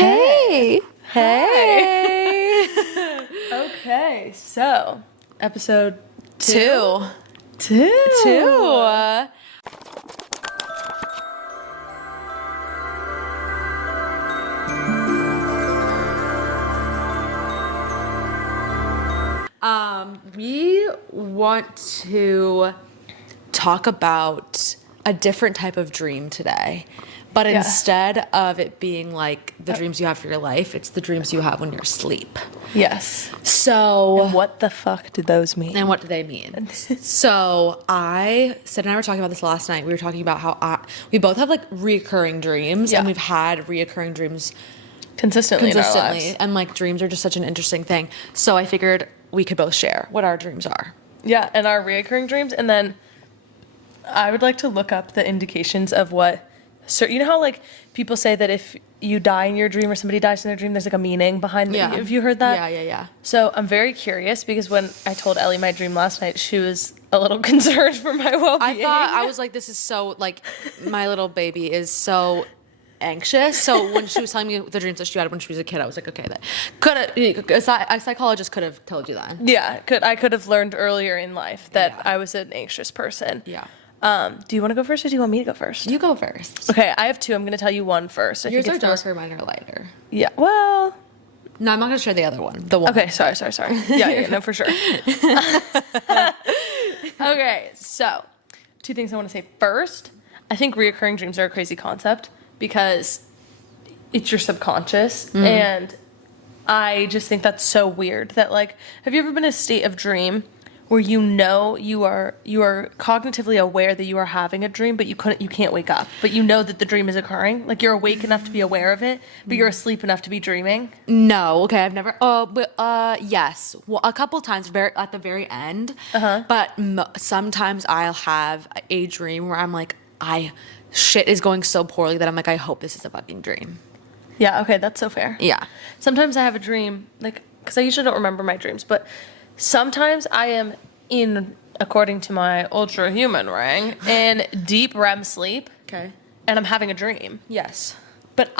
Hey. Hey. Okay, so episode two. We want to talk about a different type of dream today. But instead of it being like the dreams you have for your life, it's the dreams you have when you're asleep. Yes. So... And what the fuck do those mean? And what do they mean? So Sid and I were talking about this last night. We were talking about how we both have like reoccurring dreams. And we've had reoccurring dreams consistently in our lives. And like dreams are just such an interesting thing. So I figured we could both share what our dreams are. Yeah, and our reoccurring dreams. And then I would like to look up the indications of what... So you know how like people say that if you die in your dream or somebody dies in their dream, there's like a meaning behind it. Have you heard that? Yeah. So I'm very curious because when I told Ellie my dream last night, she was a little concerned for my well-being. I was like, this is so like my little baby is so anxious. So when she was telling me the dreams that she had when she was a kid, I was like, okay, a psychologist could have told you that. Yeah, I could have learned earlier in life that I was an anxious person. Yeah. Do you want to go first or do you want me to go first? You go first. Okay, I have two. I'm going to tell you one first. Yours are darker, mine are lighter. Yeah, well... No, I'm not going to share the other one. The one. Okay, sorry. Yeah, no, for sure. Okay, so, two things I want to say. First, I think reoccurring dreams are a crazy concept because it's your subconscious, and I just think that's so weird that, like, have you ever been in a state of dream where you know you are cognitively aware that you are having a dream, but you can't wake up, but you know that the dream is occurring? Like you're awake enough to be aware of it, but you're asleep enough to be dreaming? No, okay, I've never. Yes, well, a couple times, at the very end. But sometimes I'll have a dream where I'm like, shit is going so poorly that I'm like, I hope this is a fucking dream. Yeah. Okay, that's so fair. Yeah. Sometimes I have a dream, like, because I usually don't remember my dreams, but sometimes I am in, according to my ultra human ring, in deep REM sleep. Okay. And I'm having a dream. Yes. But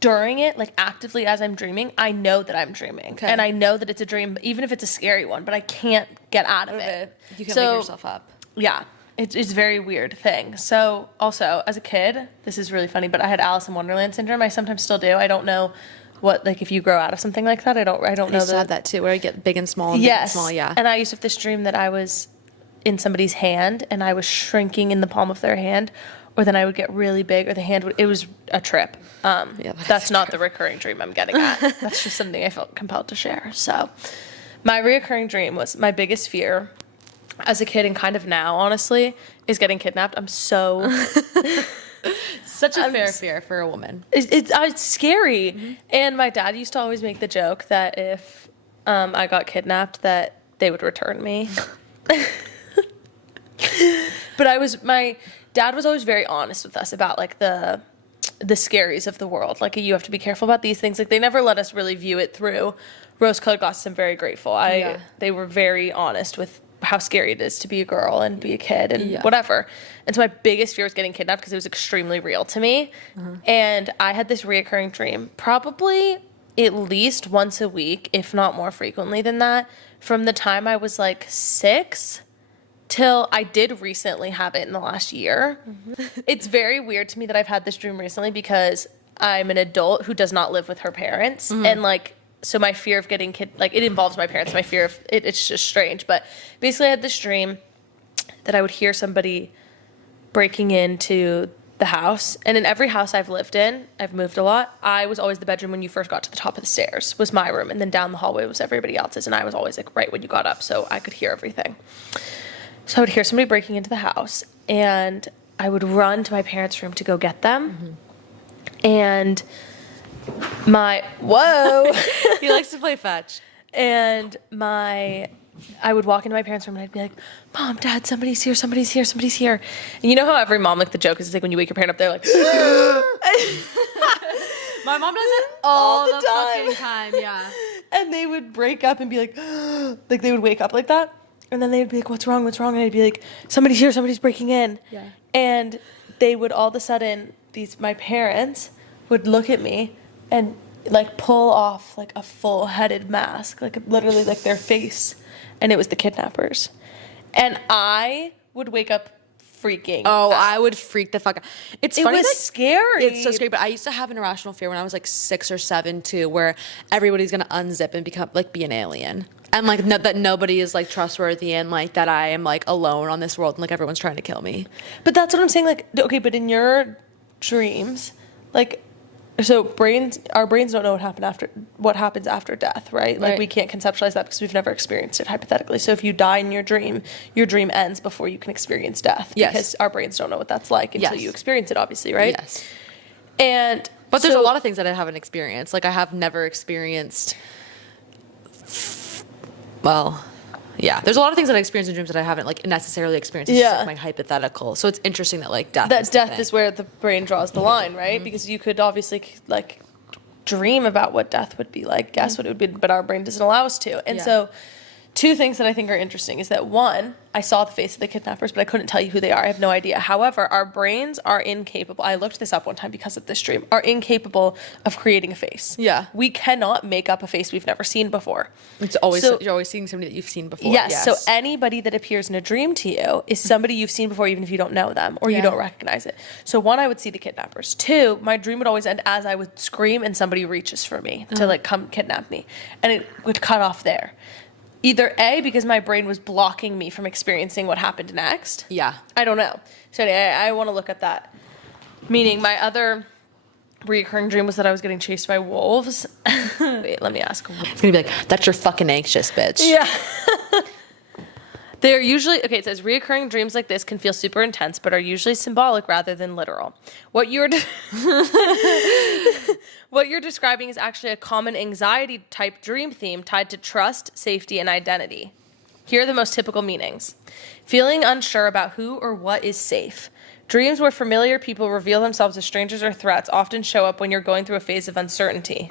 during it, like actively as I'm dreaming, I know that I'm dreaming. Okay. And I know that it's a dream, even if it's a scary one, but I can't get out of it. You can wake yourself up. Yeah. It's a very weird thing. So also, as a kid, this is really funny, but I had Alice in Wonderland syndrome. I sometimes still do. I don't know what, like, if you grow out of something like that, I don't know. I used to have that too, where I get big and small and big and small, yeah. And I used to have this dream that I was in somebody's hand and I was shrinking in the palm of their hand, or then I would get really big, or the hand would, it was a trip. That's not the recurring dream I'm getting at. That's just something I felt compelled to share. So my reoccurring dream was my biggest fear as a kid, and kind of now, honestly, is getting kidnapped. I'm so... Such a fair fear for a woman. It's scary. And my dad used to always make the joke that if I got kidnapped, that they would return me. But my dad was always very honest with us about like the scaries of the world. Like, you have to be careful about these things. Like, they never let us really view it through rose-colored glasses. I'm very grateful. They were very honest with how scary it is to be a girl and be a kid and whatever. And so my biggest fear was getting kidnapped because it was extremely real to me. And I had this reoccurring dream probably at least once a week, if not more frequently than that, from the time I was like 6 till I did recently have it in the last year. It's very weird to me that I've had this dream recently because I'm an adult who does not live with her parents. And like, so my fear of getting it involves my parents. My fear of it, it's just strange. But basically I had this dream that I would hear somebody breaking into the house. And in every house I've lived in, I've moved a lot, I was always the bedroom when you first got to the top of the stairs was my room. And then down the hallway was everybody else's. And I was always like right when you got up, so I could hear everything. So I would hear somebody breaking into the house. And I would run to my parents' room to go get them. And... He likes to play fetch. And I would walk into my parents' room and I'd be like, Mom, Dad, somebody's here. And you know how every mom, like, the joke is like when you wake your parent up, they're like, My mom does it all the fucking time, yeah. And they would break up and be like, like they would wake up like that. And then they would be like, what's wrong? And I'd be like, somebody's here, somebody's breaking in. Yeah. And they would all of a sudden, my parents would look at me and like pull off like a full-headed mask, like literally like their face, and it was the kidnappers. And I would wake up freaking out. I would freak the fuck out. It was scary. It's so scary, but I used to have an irrational fear when I was like 6 or 7 too, where everybody's gonna unzip and become like be an alien. And like that nobody is like trustworthy, and like that I am like alone on this world and like everyone's trying to kill me. But that's what I'm saying, like, okay, but in your dreams, like, so our brains don't know what happens after death, right? Like, we can't conceptualize that because we've never experienced it hypothetically. So if you die in your dream ends before you can experience death. Yes. Because our brains don't know what that's like until you experience it, obviously, right? Yes. But there's a lot of things that I haven't experienced. Like I have never experienced. Well, yeah, there's a lot of things that I experience in dreams that I haven't like necessarily experienced. It's just like my hypothetical. So it's interesting that like death is where the brain draws the line, right? Mm-hmm. Because you could obviously like dream about what death would be like, guess what it would be, but our brain doesn't allow us to. And so two things that I think are interesting is that one, I saw the face of the kidnappers, but I couldn't tell you who they are. I have no idea. However, our brains are incapable. I looked this up one time because of this dream. Are incapable of creating a face. Yeah, we cannot make up a face we've never seen before. It's always you're always seeing somebody that you've seen before. Yes. So anybody that appears in a dream to you is somebody you've seen before, even if you don't know them or you don't recognize it. So one, I would see the kidnappers. Two, my dream would always end as I would scream and somebody reaches for me to like come kidnap me, and it would cut off there. Either A, because my brain was blocking me from experiencing what happened next. Yeah. I don't know. So anyway, I want to look at that. Meaning my other recurring dream was that I was getting chased by wolves. Wait, let me ask. It's going to be like, that's your fucking anxious, bitch. Yeah. They are usually, it says, reoccurring dreams like this can feel super intense, but are usually symbolic rather than literal. What you're describing is actually a common anxiety type dream theme tied to trust, safety, and identity. Here are the most typical meanings. Feeling unsure about who or what is safe. Dreams where familiar people reveal themselves as strangers or threats often show up when you're going through a phase of uncertainty.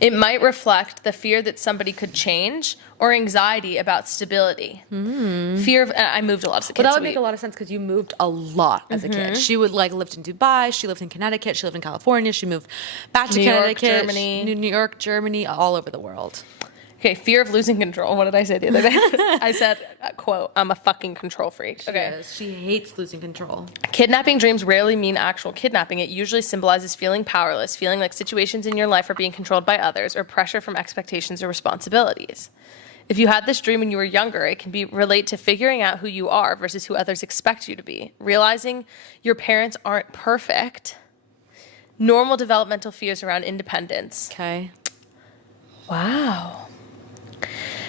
It might reflect the fear that somebody could change or anxiety about stability. Fear of, I moved a lot as a kid. Well, that would make a lot of sense because you moved a lot as a kid. She would like lived in Dubai, she lived in Connecticut, she lived in California, she moved back to Connecticut, New York, Germany, all over the world. Okay, fear of losing control. What did I say the other day? I said, quote, I'm a fucking control freak. She hates losing control. Kidnapping dreams rarely mean actual kidnapping. It usually symbolizes feeling powerless, feeling like situations in your life are being controlled by others, or pressure from expectations or responsibilities. If you had this dream when you were younger, it can relate to figuring out who you are versus who others expect you to be. Realizing your parents aren't perfect. Normal developmental fears around independence. Okay. Wow.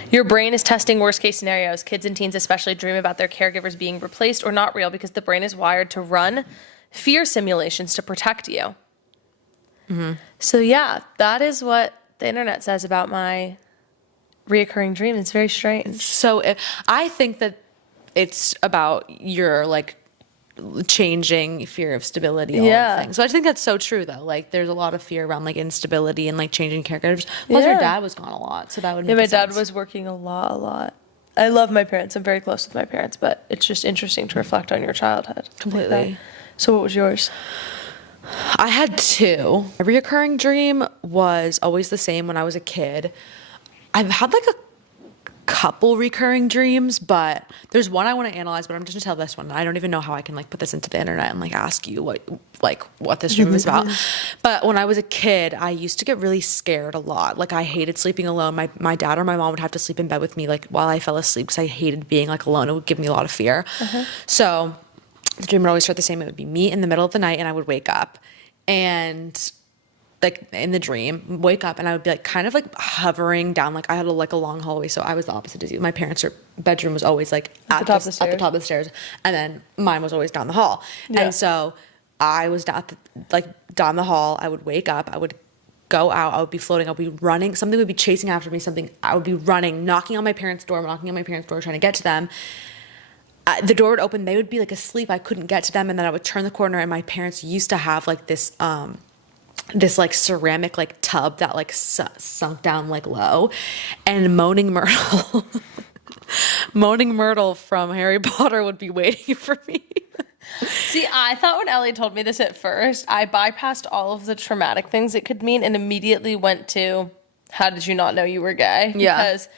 Your brain is testing worst case scenarios. Kids and teens especially dream about their caregivers being replaced or not real because the brain is wired to run fear simulations to protect you. So yeah, that is what the internet says about my reoccurring dream. It's very strange. So I think that it's about your like changing fear of stability, all the things. So I think that's so true though. Like there's a lot of fear around like instability and like changing caregivers. Plus your dad was gone a lot, so that would make my sense. dad was working a lot. I love my parents. I'm very close with my parents, but it's just interesting to reflect on your childhood. Completely. Like so what was yours? I had two. A reoccurring dream was always the same when I was a kid. I've had like a couple recurring dreams, but there's one I want to analyze, but I'm just gonna tell this one. I don't even know how I can like put this into the internet and like ask you what this dream is about. But when I was a kid, I used to get really scared a lot. Like I hated sleeping alone. My dad or my mom would have to sleep in bed with me like while I fell asleep because I hated being like alone. It would give me a lot of fear. So the dream would always start the same. It would be me in the middle of the night and I would wake up and like in the dream, wake up and I would be like kind of like hovering down. Like I had a long hallway. So I was the opposite as you. My parents' bedroom was always like at the top of the stairs. And then mine was always down the hall. And so I was down the hall. I would wake up. I would go out. I would be floating. I would be running. Something would be chasing after me. I would be running, knocking on my parents' door, trying to get to them. The door would open. They would be like asleep. I couldn't get to them. And then I would turn the corner and my parents used to have like this like ceramic like tub that like sunk down like low, and Moaning Myrtle from Harry Potter would be waiting for me. See, I thought when Ellie told me this at first, I bypassed all of the traumatic things it could mean and immediately went to, how did you not know you were gay? Yeah. Because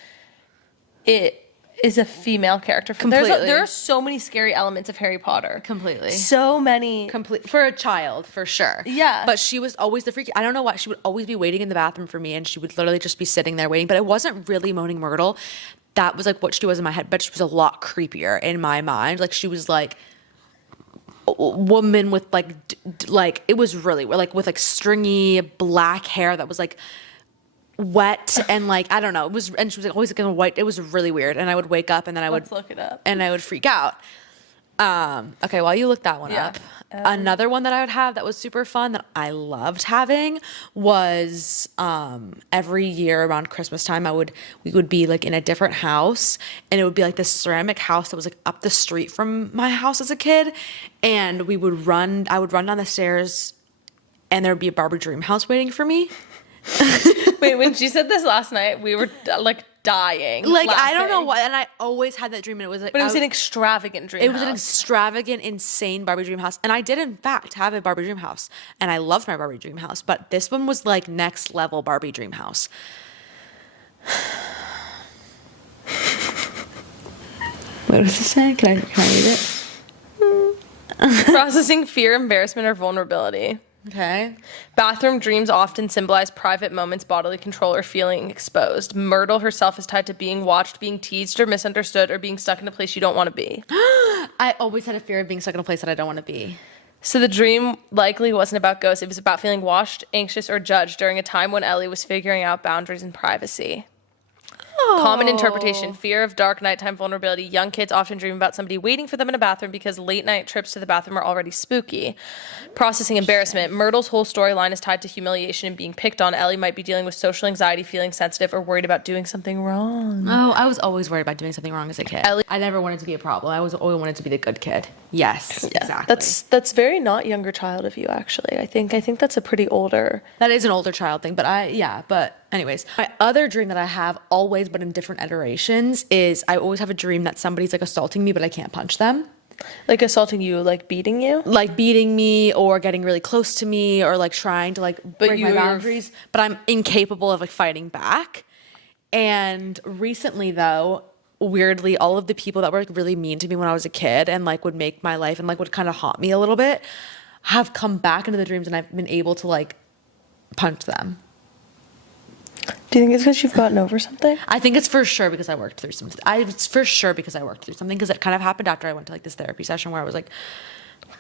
it is a female character. Completely. There are so many scary elements of Harry Potter. Completely. So many. For a child, for sure. Yeah. But she was always the freaky. I don't know why. She would always be waiting in the bathroom for me, and she would literally just be sitting there waiting. But it wasn't really Moaning Myrtle. That was like what she was in my head, but she was a lot creepier in my mind. Like she was like a woman with like it was really like with like stringy black hair that was like wet and like I don't know. It was, and she was like always like in white. It was really weird. And I would wake up and then I would Let's look it up. and I would freak out. Okay, while you look that one up, another one that I would have that was super fun that I loved having was every year around Christmas time we would be like in a different house, and it would be like this ceramic house that was like up the street from my house as a kid, and I would run down the stairs and there would be a Barbie dream house waiting for me. Wait, when she said this last night, we were like dying. Like laughing. I don't know what, and I always had that dream, and it was like, But it was an extravagant dream. It was an extravagant, insane Barbie dream house, and I did in fact have a Barbie dream house, and I loved my Barbie dream house. But this one was like next level Barbie dream house. What does it say? Can I read it? Processing fear, embarrassment, or vulnerability. Okay. Bathroom dreams often symbolize private moments, bodily control, or feeling exposed. Myrtle herself is tied to being watched, being teased or misunderstood, or being stuck in a place you don't want to be. I always had a fear of being stuck in a place that I don't want to be. So the dream likely wasn't about ghosts. It was about feeling watched, anxious, or judged during a time when Ellie was figuring out boundaries and privacy. Common interpretation, fear of dark nighttime vulnerability. Young kids often dream about somebody waiting for them in a bathroom because late night trips to the bathroom are already spooky. Processing embarrassment. Myrtle's whole storyline is tied to humiliation and being picked on. Ellie might be dealing with social anxiety, feeling sensitive, or worried about doing something wrong. Oh, I was always worried about doing something wrong as a kid. I never wanted to be a problem. I always wanted to be the good kid. Yes, exactly. That's very not younger child of you, actually. I think that's a pretty older. That is an older child thing, but anyways, my other dream that I have always, but in different iterations, is I always have a dream that somebody's like assaulting me, but I can't punch them. Like assaulting you, like beating you? Like beating me or getting really close to me or like trying to like break my boundaries, but I'm incapable of like fighting back. And recently though, weirdly, all of the people that were like really mean to me when I was a kid and like would make my life and like would kind of haunt me a little bit have come back into the dreams, and I've been able to like punch them. Do you think it's because you've gotten over something? I think it's for sure because I worked through something. It's for sure because I worked through something, because it kind of happened after I went to like this therapy session where I was like,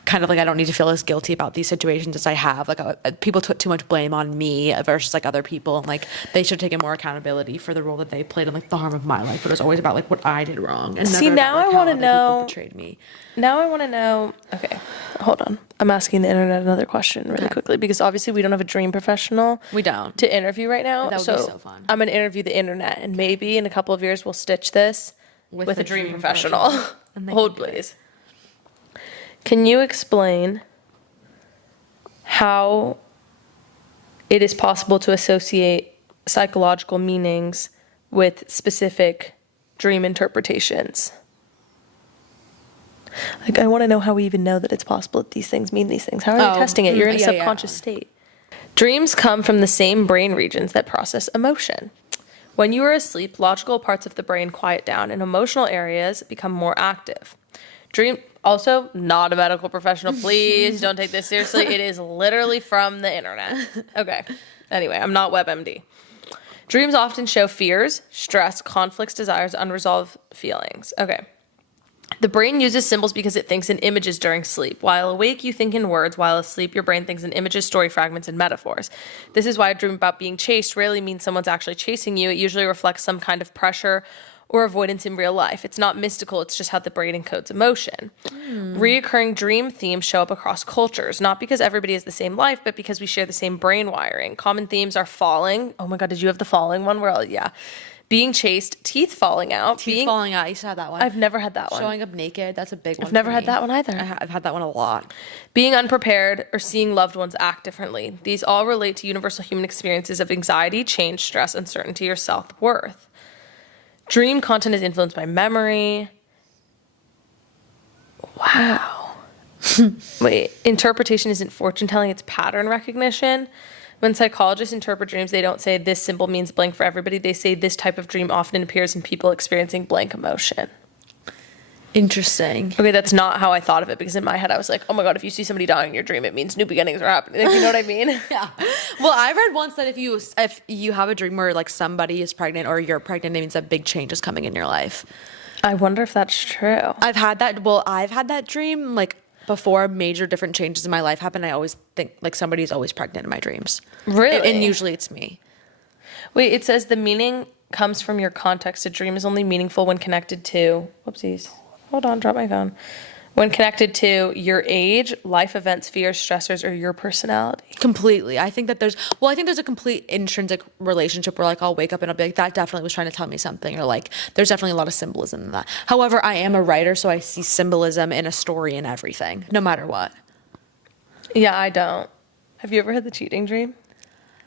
kind of like, I don't need to feel as guilty about these situations as I have. Like people took too much blame on me versus like other people, and like they should have taken more accountability for the role that they played in like the harm of my life. But it was always about like what I did wrong. And see, never now about, like, I want to how know. people betrayed me. Now I want to know. Okay, hold on. I'm asking the internet another question really quickly, because obviously we don't have a dream professional. We don't. To interview right now. That would be so fun. I'm gonna interview the internet, and maybe in a couple of years we'll stitch this with a dream professional. Hold, please. Can you explain how it is possible to associate psychological meanings with specific dream interpretations? Like, I want to know how we even know that it's possible that these things mean these things. How are you testing it? You're in a subconscious state. Dreams come from the same brain regions that process emotion. When you are asleep, logical parts of the brain quiet down and emotional areas become more active. Also, not a medical professional, please don't take this seriously. It is literally from the internet. Okay. Anyway, I'm not WebMD. Dreams often show fears, stress, conflicts, desires, unresolved feelings. Okay. The brain uses symbols because it thinks in images during sleep. While awake, you think in words. While asleep, your brain thinks in images, story fragments, and metaphors. This is why a dream about being chased rarely means someone's actually chasing you. It usually reflects some kind of pressure or avoidance in real life. It's not mystical, it's just how the brain encodes emotion. Reoccurring dream themes show up across cultures, not because everybody has the same life, but because we share the same brain wiring. Common themes are falling. Oh my God, did you have the falling one? Yeah. Being chased, teeth falling out. Falling out, I used to have that one. I've never had that one. Showing up naked, that's a big one. I've never had that one either. I've had that one a lot. Being unprepared or seeing loved ones act differently. These all relate to universal human experiences of anxiety, change, stress, uncertainty, or self-worth. Dream content is influenced by memory. Wow. Wait, interpretation isn't fortune telling, it's pattern recognition. When psychologists interpret dreams, they don't say this symbol means blank for everybody. They say this type of dream often appears in people experiencing blank emotion. Interesting. Okay, that's not how I thought of it, because in my head I was like, oh my God, if you see somebody dying in your dream, it means new beginnings are happening. Like, you know what I mean? Yeah. Well, I read once that if you have a dream where like somebody is pregnant or you're pregnant, it means that big change is coming in your life. I wonder if that's true. I've had that dream like before major different changes in my life happen. I always think like somebody's always pregnant in my dreams. Really? And usually it's me. Wait, it says the meaning comes from your context. A dream is only meaningful when connected to, whoopsies. Hold on, drop my phone. When connected to your age, life events, fears, stressors, or your personality. Completely. I think there's a complete intrinsic relationship where like I'll wake up and I'll be like, that definitely was trying to tell me something, or like there's definitely a lot of symbolism in that. However, I am a writer, so I see symbolism in a story and everything, no matter what. Yeah, I don't. Have you ever had the cheating dream?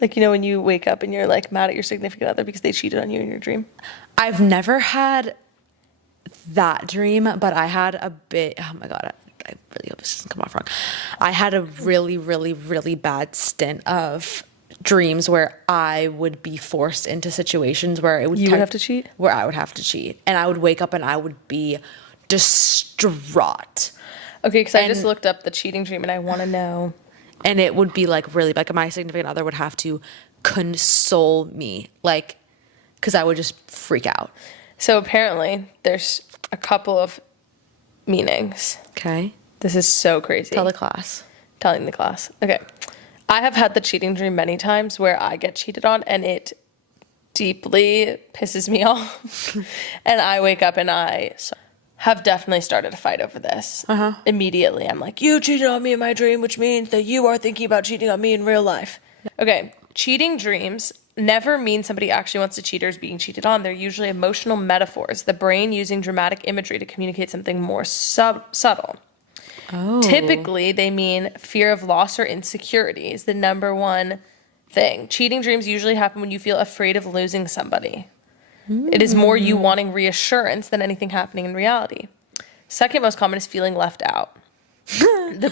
Like, you know, when you wake up and you're like mad at your significant other because they cheated on you in your dream? I've never had that dream, but I had a bit, oh my God, I really hope this doesn't come off wrong. I had a really, really, really bad stint of dreams where I would be forced into situations where it would You would have to cheat? Where I would have to cheat. And I would wake up and I would be distraught. Okay, because I just looked up the cheating dream and I want to know. And it would be like really, like my significant other would have to console me, like, because I would just freak out. So apparently there's a couple of meanings. Okay. This is so crazy. Tell the class. Telling the class. Okay. I have had the cheating dream many times where I get cheated on and it deeply pisses me off. And I wake up and I have definitely started a fight over this. Immediately. I'm like, you cheated on me in my dream, which means that you are thinking about cheating on me in real life. Okay. Cheating dreams never mean somebody actually wants to cheat or is being cheated on. They're usually emotional metaphors, the brain using dramatic imagery to communicate something more subtle. Oh. Typically, they mean fear of loss or insecurity is the number one thing. Cheating dreams usually happen when you feel afraid of losing somebody. It is more you wanting reassurance than anything happening in reality. Second most common is feeling left out. The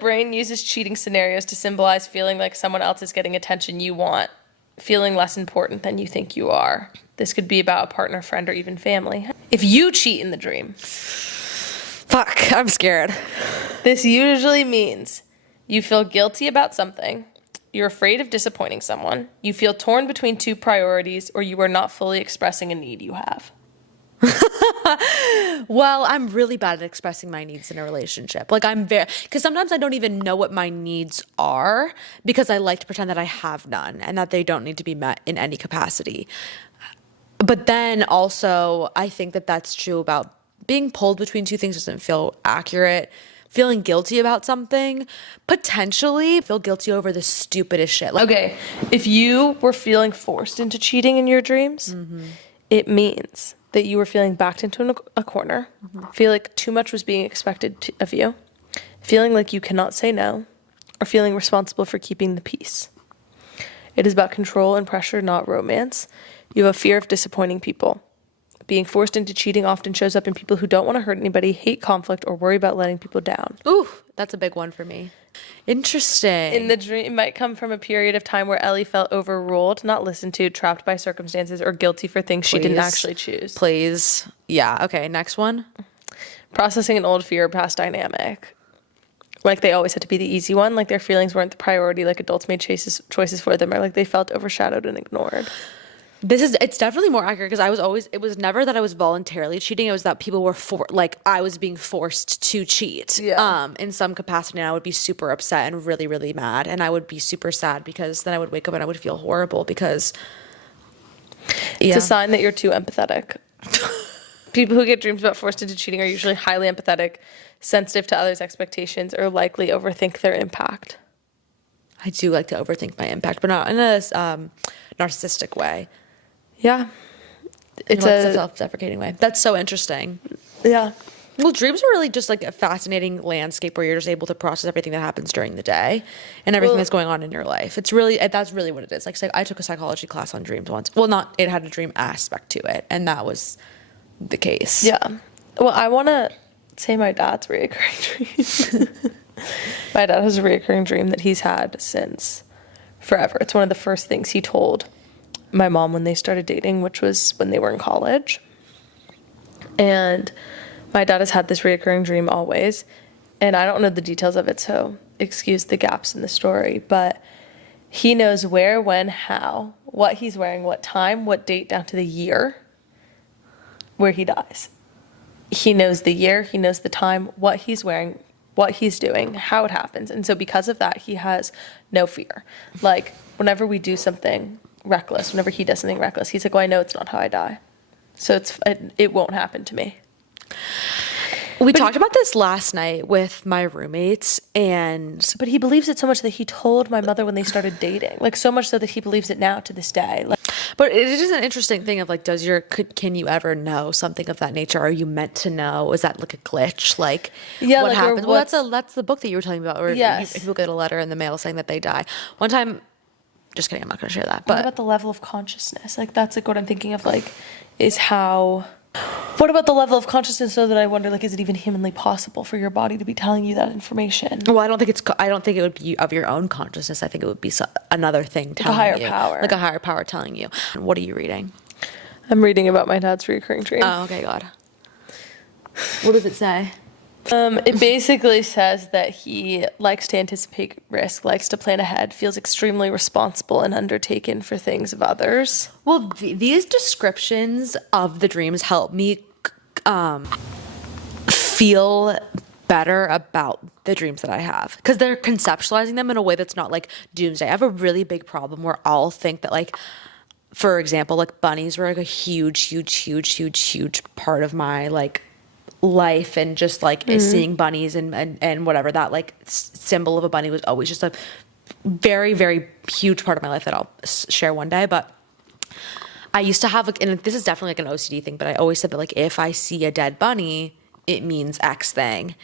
brain uses cheating scenarios to symbolize feeling like someone else is getting attention you want, feeling less important than you think you are. This could be about a partner, friend, or even family. If you cheat in the dream, fuck, I'm scared. This usually means you feel guilty about something, you're afraid of disappointing someone, you feel torn between two priorities, or you are not fully expressing a need you have. Well, I'm really bad at expressing my needs in a relationship. Like because sometimes I don't even know what my needs are because I like to pretend that I have none and that they don't need to be met in any capacity. But then also I think that that's true about being pulled between two things doesn't feel accurate. Feeling guilty about something, potentially feel guilty over the stupidest shit. Like, okay, if you were feeling forced into cheating in your dreams, it means that you were feeling backed into a corner, feel like too much was being expected of you, feeling like you cannot say no, or feeling responsible for keeping the peace. It is about control and pressure, not romance. You have a fear of disappointing people. Being forced into cheating often shows up in people who don't want to hurt anybody, hate conflict, or worry about letting people down. Ooh, that's a big one for me. Interesting. In the dream, it might come from a period of time where Ellie felt overruled, not listened to, trapped by circumstances, or guilty for things she didn't actually choose. Please. Yeah, okay, next one. Processing an old fear or past dynamic. Like they always had to be the easy one, like their feelings weren't the priority, like adults made choices for them, or like they felt overshadowed and ignored. It's definitely more accurate because it was never that I was voluntarily cheating. It was that people were I was being forced to cheat in some capacity, and I would be super upset and really, really mad. And I would be super sad because then I would wake up and I would feel horrible because it's a sign that you're too empathetic. People who get dreams about forced into cheating are usually highly empathetic, sensitive to others' expectations, or likely overthink their impact. I do like to overthink my impact, but not in a narcissistic way. Yeah. It's a self-deprecating way. That's so interesting. Yeah. Well, dreams are really just like a fascinating landscape where you're just able to process everything that happens during the day and everything that's going on in your life. That's really what it is. Like I took a psychology class on dreams once. Well, it had a dream aspect to it, and that was the case. Yeah. Well, I want to say my dad's reoccurring dream. My dad has a reoccurring dream that he's had since forever. It's one of the first things he told my mom when they started dating, which was when they were in college. And my dad has had this reoccurring dream always. And I don't know the details of it, so excuse the gaps in the story. But he knows where, when, how, what he's wearing, what time, what date, down to the year where he dies. He knows the year, he knows the time, what he's wearing, what he's doing, how it happens. And so because of that, he has no fear. Like, whenever we do something reckless, whenever he does something reckless, he's like, well, I know it's not how I die. So it won't happen to me. We talked about this last night with my roommates, but he believes it so much that he told my mother when they started dating, like so much so that he believes it now to this day. Like, but it is an interesting thing of like, can you ever know something of that nature? Are you meant to know? Is that like a glitch? Like, yeah, what like, happens? Well, that's the book that you were telling me about, where people get a letter in the mail saying that they die. One time, just kidding, I'm not going to share that. But what about the level of consciousness? Like, that's like what I'm thinking of, like, is how. What about the level of consciousness, though, that I wonder, like, is it even humanly possible for your body to be telling you that information? Well, I don't think it would be of your own consciousness. I think it would be another thing telling you. A higher power. Like a higher power telling you. What are you reading? I'm reading about my dad's recurring dream. Oh, okay, God. What does it say? It basically says that he likes to anticipate risk, likes to plan ahead, feels extremely responsible and undertaken for things of others. Well, these descriptions of the dreams help me feel better about the dreams that I have, because they're conceptualizing them in a way that's not like doomsday. I have a really big problem where I'll think that, like, for example, like bunnies were like a huge part of my like life, and just like seeing bunnies and whatever, that like symbol of a bunny was always just a very, very huge part of my life that I'll share one day. But I used to have, like, and this is definitely like an OCD thing, but I always said that, like, if I see a dead bunny, it means X thing.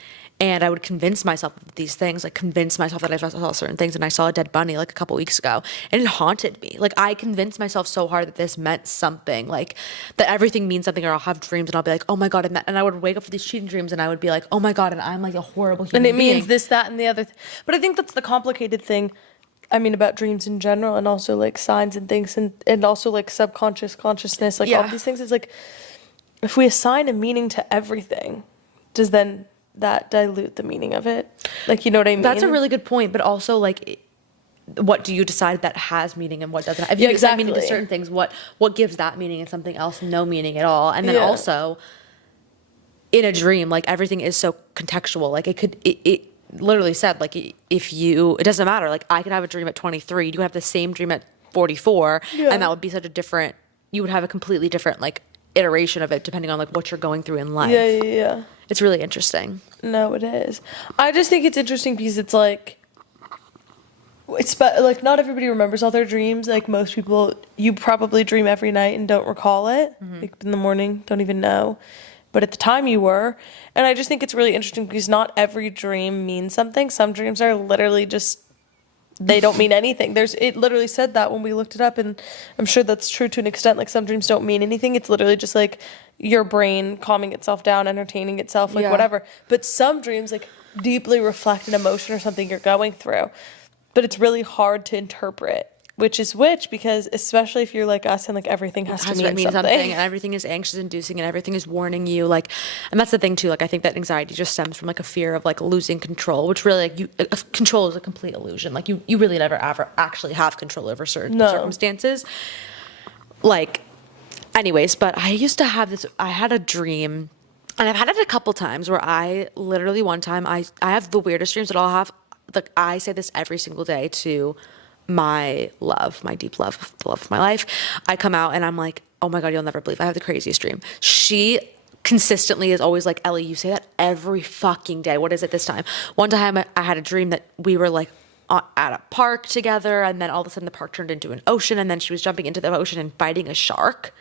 And I would convince myself of these things, like convince myself that I saw certain things. And I saw a dead bunny like a couple weeks ago, and it haunted me. Like, I convinced myself so hard that this meant something, like that everything means something. Or I'll have dreams and I'll be like, oh my God. And I would wake up for these cheating dreams and I would be like, oh my God. And I'm like a horrible human being. And it means this, that, and the other. But I think that's the complicated thing. I mean, about dreams in general, and also like signs and things, and also like subconscious consciousness, like all these things. Is like, if we assign a meaning to everything, does then that dilute the meaning of it? Like, you know what I mean? That's a really good point. But also, like, what do you decide that has meaning and what doesn't? If you assign meaning to certain things, what gives that meaning, and something else no meaning at all? And then also, in a dream, like, everything is so contextual. Like, it literally said, like, it doesn't matter. Like, I could have a dream at 23, you could have the same dream at 44, and that would be such a different, you would have a completely different, like, iteration of it depending on, like, what you're going through in life. Yeah. It's really interesting. No, it is. I just think it's interesting because it's like, like, not everybody remembers all their dreams. Like, most people, you probably dream every night and don't recall it. Like, in the morning, don't even know. But at the time you were. And I just think it's really interesting because not every dream means something. Some dreams are literally just, they don't mean anything. It literally said that when we looked it up, and I'm sure that's true to an extent. Like, some dreams don't mean anything. It's literally just like your brain calming itself down, entertaining itself, like whatever. But some dreams like deeply reflect an emotion or something you're going through. But it's really hard to interpret which is which, because especially if you're like us and like everything has to mean something, and everything is anxious inducing and everything is warning you, like, and that's the thing too, like, I think that anxiety just stems from like a fear of like losing control, which really, like, control is a complete illusion. Like, you really never ever actually have control over certain circumstances. Like, anyways, but I used to have this, I had a dream, and I've had it a couple times where I literally, one time I have the weirdest dreams that I'll have. Like, I say this every single day to my love, my deep love, the love of my life. I come out and I'm like, oh my God, you'll never believe I have the craziest dream. She consistently is always like, Ellie, you say that every fucking day. What is it this time? One time I had a dream that we were like at a park together, and then all of a sudden the park turned into an ocean, and then she was jumping into the ocean and biting a shark.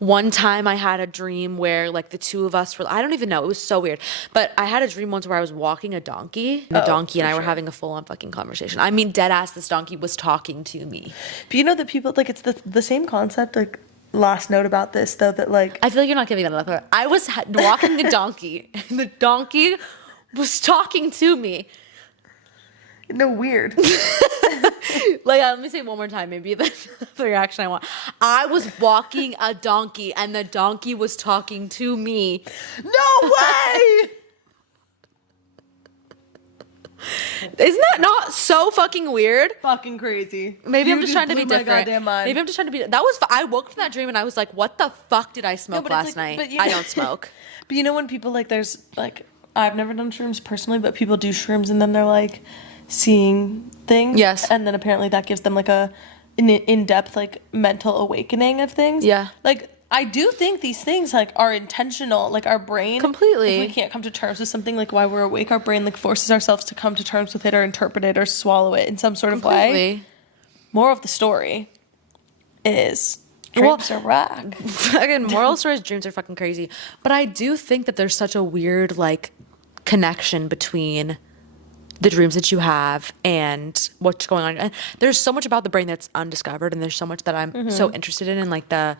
One time I had a dream where like the two of us were, I don't even know, it was so weird. But I had a dream once where I was walking a donkey, and the donkey and I were having a full-on fucking conversation. I mean, dead ass, this donkey was talking to me. But you know that people, like, it's the same concept, like, last note about this though, that like I feel like you're not giving that enough. I was walking the donkey, and the donkey was talking to me. no, weird. Like, let me say it one more time, maybe the reaction I want. I was walking a donkey, and the donkey was talking to me. No way. Isn't that not so fucking weird? Fucking crazy. Maybe You I'm just trying to be blew my different. goddamn mind. Maybe I'm just trying to be. That was. I woke from that dream and I was like, "What the fuck did I smoke but it's last like- night? but you I know- don't smoke." But you know when people like, there's like, I've never done shrooms personally, but people do shrooms and then they're like seeing things. Yes. And then apparently that gives them like an in-depth like mental awakening of things. Yeah. Like I do think these things like are intentional. Like our brain Completely. If we can't come to terms with something, like while we're awake, our brain like forces ourselves to come to terms with it or interpret it or swallow it in some sort of way. Completely. Moral of the story is Well- dreams are whack. Again, moral stories, dreams are fucking crazy. But I do think that there's such a weird like connection between the dreams that you have and what's going on. And there's so much about the brain that's undiscovered, and there's so much that I'm so interested in, like the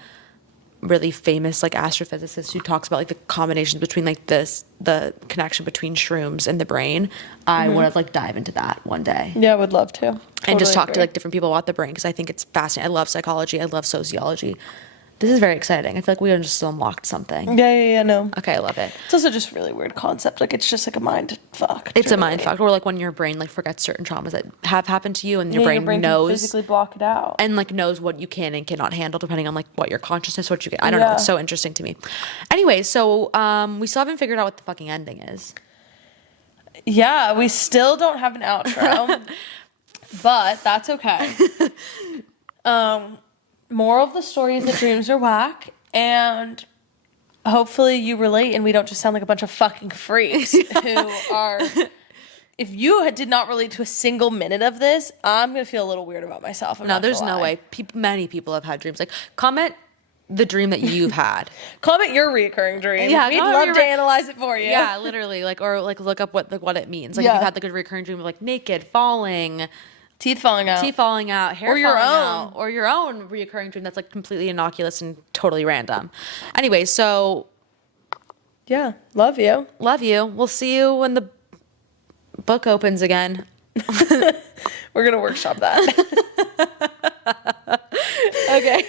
really famous like astrophysicist who talks about like the combinations between like the connection between shrooms and the brain. I want to like dive into that one day. Yeah, I would love to. And just Totally talk to agree. like different people about the brain, because I think it's fascinating. I love psychology. I love sociology. This is very exciting. I feel like we just unlocked something. Yeah, no. Okay, I love it. It's also just a really weird concept. Like, it's just like a mind fuck. It's a truly. mind fuck, or like when your brain like forgets certain traumas that have happened to you, and your Yeah, brain can knows physically block it out. and like knows what you can and cannot handle depending on like what your consciousness, what you get. I don't know. It's so interesting to me. Anyway, so we still haven't figured out what the fucking ending is. Yeah, we still don't have an outro, but that's okay. Moral of the story is that dreams are whack, and hopefully you relate and we don't just sound like a bunch of fucking freaks who are... If you did not relate to a single minute of this, I'm going to feel a little weird about myself. I'm No, not there's gonna no lie. way. Many people have had dreams. Like, comment the dream that you've had. Comment your reoccurring dream. Yeah, We'd comment love your to re- analyze it for you. Yeah, literally. Like, or like look up what it means. Like, if Yeah. you've had like a recurring dream of like naked, falling, Teeth falling out. teeth falling out, hair Or your falling own. out, or your own reoccurring dream that's like completely innocuous and totally random. Anyway, so Yeah, love you. love you. We'll see you when the book opens again. We're going to workshop that. Okay.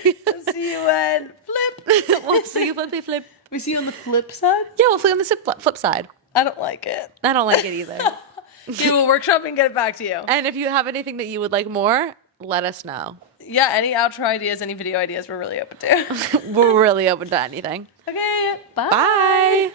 See you when flip. We'll see you flippy flip. We see you on the flip side? Yeah, we'll see you on the flip side. I don't like it. I don't like it either. Okay, we'll workshop and get it back to you. And if you have anything that you would like more, let us know. Yeah, any outro ideas, any video ideas, we're really open to. We're really open to anything. Okay, bye. Bye.